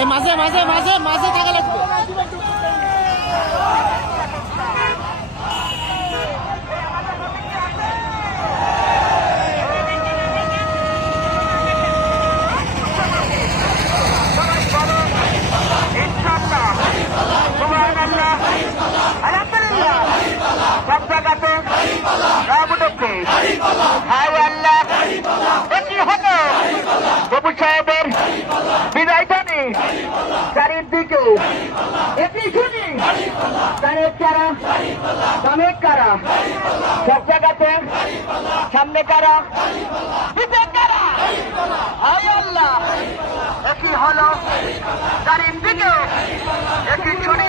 এই মাঝে মাঝে মাঝে মাঝে থাকা লাগবে। সব জায়গাতে বাবু সাহেবের বিদায় টানে চারিদিকে এটি শুনি দানের কারা দামের কারা সব জায়গাতে সামনে কারা পিছে কারা হায় আল্লাহ একই হলো চারিদিকে একই শুনি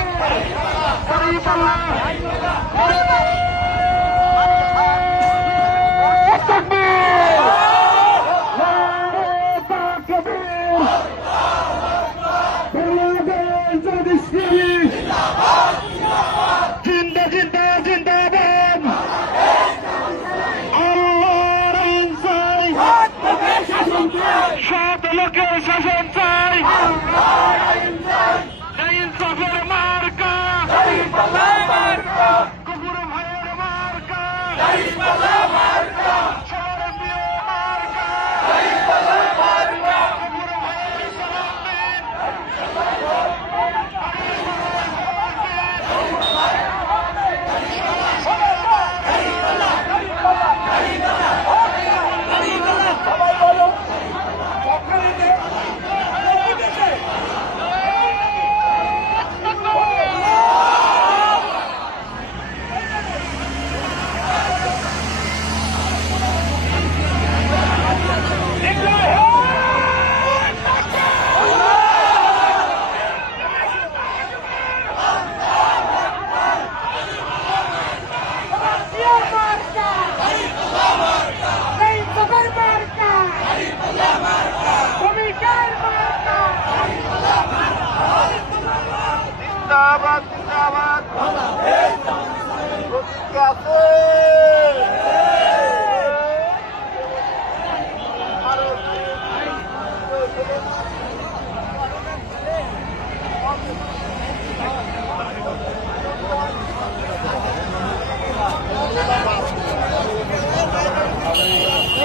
লোকের শাসন চাই ইনসাফের মার্কা কুকুর ভাইয়ের মার্কা শারদীয় মার্কা কুকুর ভাইয়ের সালাম জিন্দাবাদ জিন্দাবাদ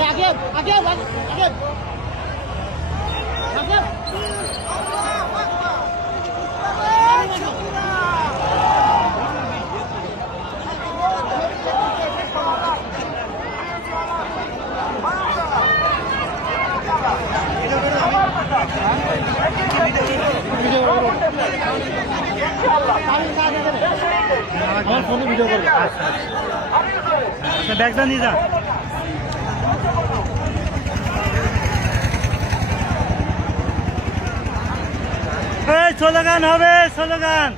আগে আগে আগে আমার ফোনে ভিডিও করবো। ব্যাগটা নিয়ে যা। স্লোগান হবে, স্লোগান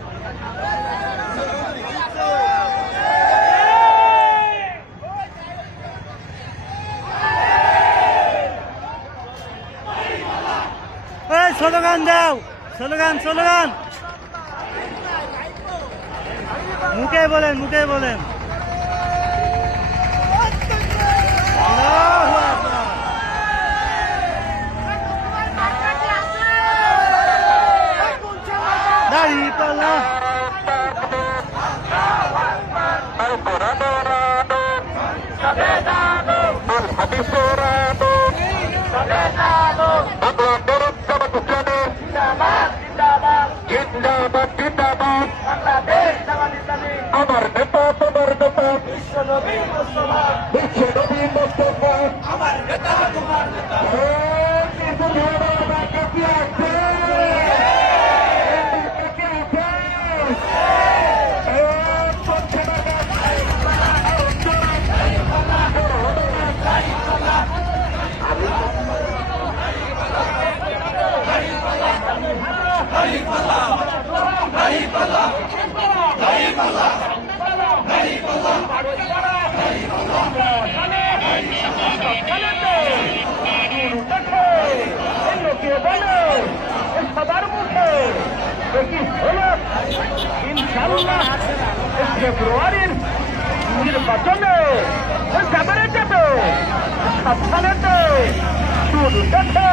স্লোগান দাও, স্লোগান স্লোগান মুখে বলেন, মুখে বলেন। দাঁড়িপাল্লা জিন্দাবাদ জিন্দাবাদ আমার নেতা তোমার নেতা বিশ্বনবী মুস্তফা আমার নেতা তোমার নেতা ফেব্রুয়ারির নির্বাচনে যাবে যাবে সাবধানেতে শুরু দেখে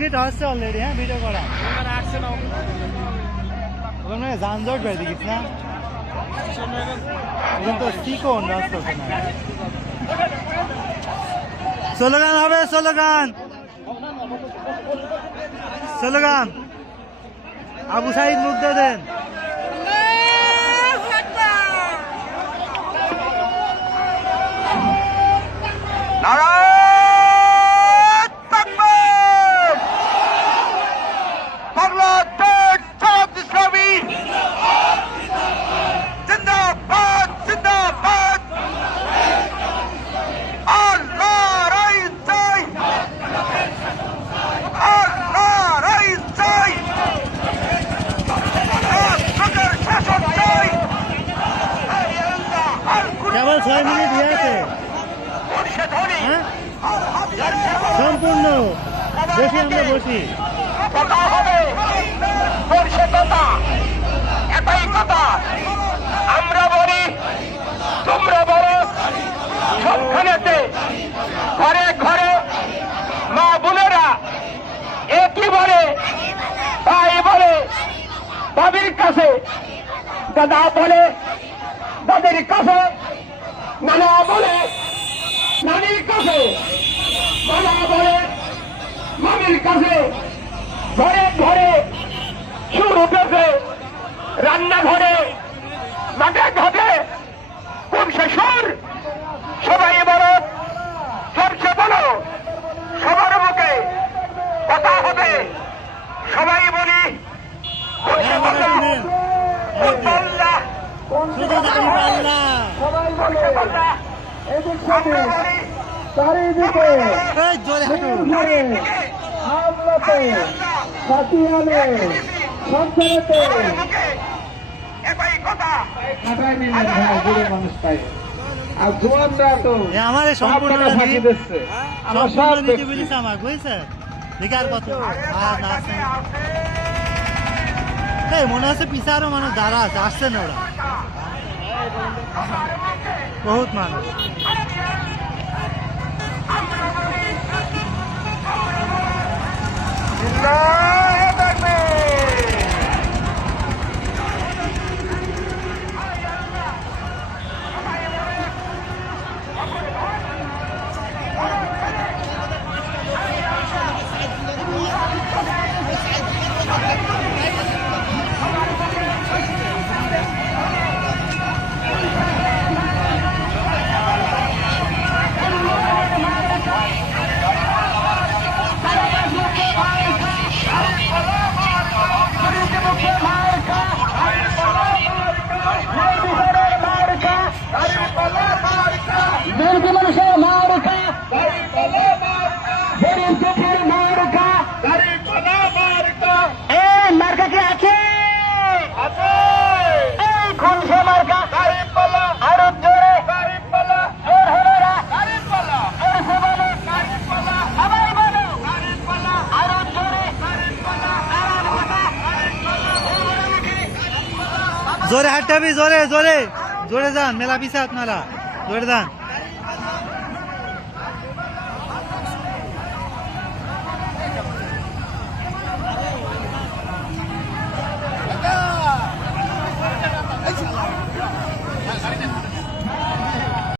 মিনিট হচ্ছে অলরেডি, হ্যাঁ ভিডিও করা। ওখানে যানজট বেড়ে দেখিস না, ওখানে তো চিকন রাস্তা ওখানে। স্লোগান হবে, স্লোগান স্লোগান। আবু সাইদ মুগ্ধ দেন। কেবল 6 মিনিট হয়েছে, হ্যাঁ সম্পূর্ণ। বেশি আমরা বসি কথা হবে সরষে কথা, এটাই কথা। আমরা বলি, তোমরা বলো, সবখানেতে ঘরে ঘরে মা বোনেরা একই বলে, ভাই বলে ভাবির কাছে, দাদা বলে দাদের কাছে, নানা বলে নানির কাছে, মামা বলে মামির কাছে। ঘরে ঘরে সুর উঠেছে, রান্নাঘরে মাঠে ঘাটে কোনসে সুর। সবাই বলো, সবচেয়ে বলো, সবার মুখে কথা হবে। সবাই বলি কোনসে কথা, কোন পাল্লা, শুধু দাড়ি পাল্লা। কোনসে পাল্লা। আমরা বলি চারিদিকে এই জোরে হাঁটু। ঘরে হামলাতে সাথিয়ালে সঞ্চারেতে একই কথা। কাটায় নিলেন ভাই বুড়ো মানুষটাই। আর জোয়ানরা তো এ আমার এই সম্পূর্ণ আপনারা ফাঁকি দিচ্ছে। আমরা সব সম্পূর্ণ নিতে দেখছি। বলিস আমার, বুঝছে? দেখি আর কত। না আসছে না। এই মনে হচ্ছে পিছা আরো মানুষ দাঁড়া আছে, আসছে না ওরা, বহুত মানুষ। মানুষের মারকা, গরিব দুঃখের মারকা, এই মার্কা কি আছে? এই খুনসে মার্কা, আরো জোরে জোর হলো না, জোরসে বলো, সবাই বলো, আরো জোরে, জোরে হাঁটতে হবে, জোরে জোরে জোরে যান, মেলা পিছা আপনারা জোরে যান।